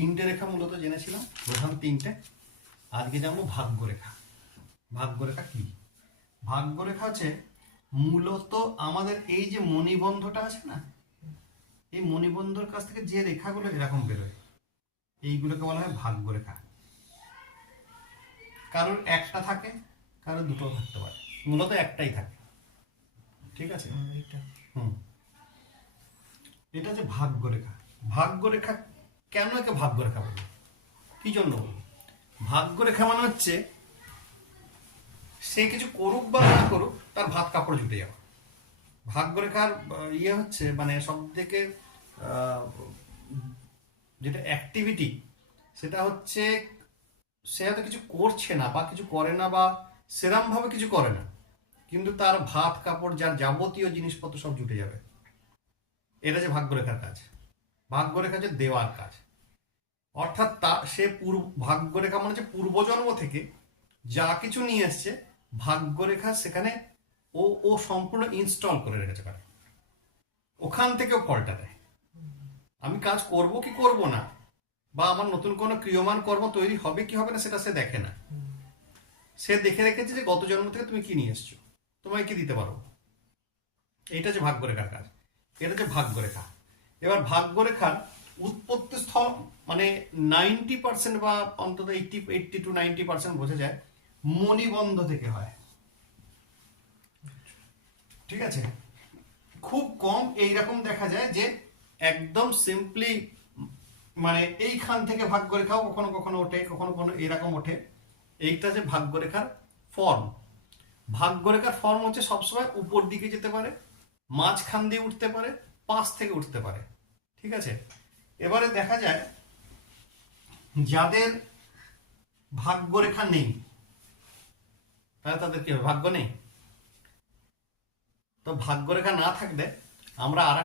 তিনটে রেখা মূলত জেনেছিলাম, প্রধান তিনটে। আজকে জানবো ভাগ্যরেখা। ভাগ্যরেখা কি? ভাগ্যরেখা হচ্ছে মূলত আমাদের এই যে মণিবন্ধটা আছে না, এই মণিবন্ধর কাছ থেকে যে রেখাগুলো এরকম বেরোয়, এইগুলোকে বলা হয় ভাগ্যরেখা। কারোর একটা থাকে, কারোর দুটো থাকতে পারে, মূলত একটাই থাকে। ঠিক আছে? হুম, এটা হচ্ছে ভাগ্যরেখা। ভাগ্যরেখা কেন একে ভাগ্যরেখা বলবো, কি জন্য বলবো? ভাগ্যরেখা মানে হচ্ছে সে কিছু করুক বা না করুক, তার ভাত কাপড় জুটে যাওয়া। ভাগ্যরেখার ইয়ে হচ্ছে মানে সব থেকে যেটা অ্যাক্টিভিটি, সেটা হচ্ছে সে হয়তো কিছু করছে না বা কিছু করে না বা সেরম ভাবে কিছু করে না, কিন্তু তার ভাত কাপড় যার যাবতীয় জিনিসপত্র সব জুটে যাবে। এটা যে ভাগ্যরেখার কাজ। ভাগ্যরেখা হচ্ছে দেওয়ার কাজ। অর্থাৎ সে ভাগ্যরেখা মানে হচ্ছে পূর্বজন্ম থেকে যা কিছু নিয়ে এসছে, ভাগ্যরেখা সেখানে ও সম্পূর্ণ ইনস্টল করে রেখেছে পারে। ওখান থেকেও ফলটা দেয়। আমি কাজ করব কি করব না, বা আমার নতুন কোনো ক্রিয়মান কর্ম তৈরি হবে কি হবে না, সেটা সে দেখে না। সে দেখে রেখেছে যে গত জন্ম থেকে তুমি কি নিয়ে এসছো, তোমায় কি দিতে পারো। এইটা হচ্ছে ভাগ্যরেখার কাজ। এটা হচ্ছে ভাগ্যরেখা। এবার ভাগ্যরেখার উৎপত্তি স্থল মানে 90% বা অন্তত 80 to 90% বোঝা যায় মণিবন্ধ থেকে হয়। ঠিক আছে? খুব কম এইরকম দেখা যায় যে একদম সিম্পলি মানে এইখান থেকে ভাগ্যরেখাও কখনো কখনো ওঠে, কখনো কখনো এরকম ওঠে। এইটা যে ভাগ্যরেখার ফর্ম। ভাগ্যরেখার ফর্ম হচ্ছে সবসময় উপর দিকে যেতে পারে, মাঝখান দিয়ে উঠতে পারে, পাশ থেকে উঠতে পারে। ঠিক আছে? এবারে দেখা যায় যাদের ভাগ্যরেখা নেই, তাহলে তাদের কি হবে? ভাগ্য নেই। তো ভাগ্যরেখা না থাকলে আমরা আর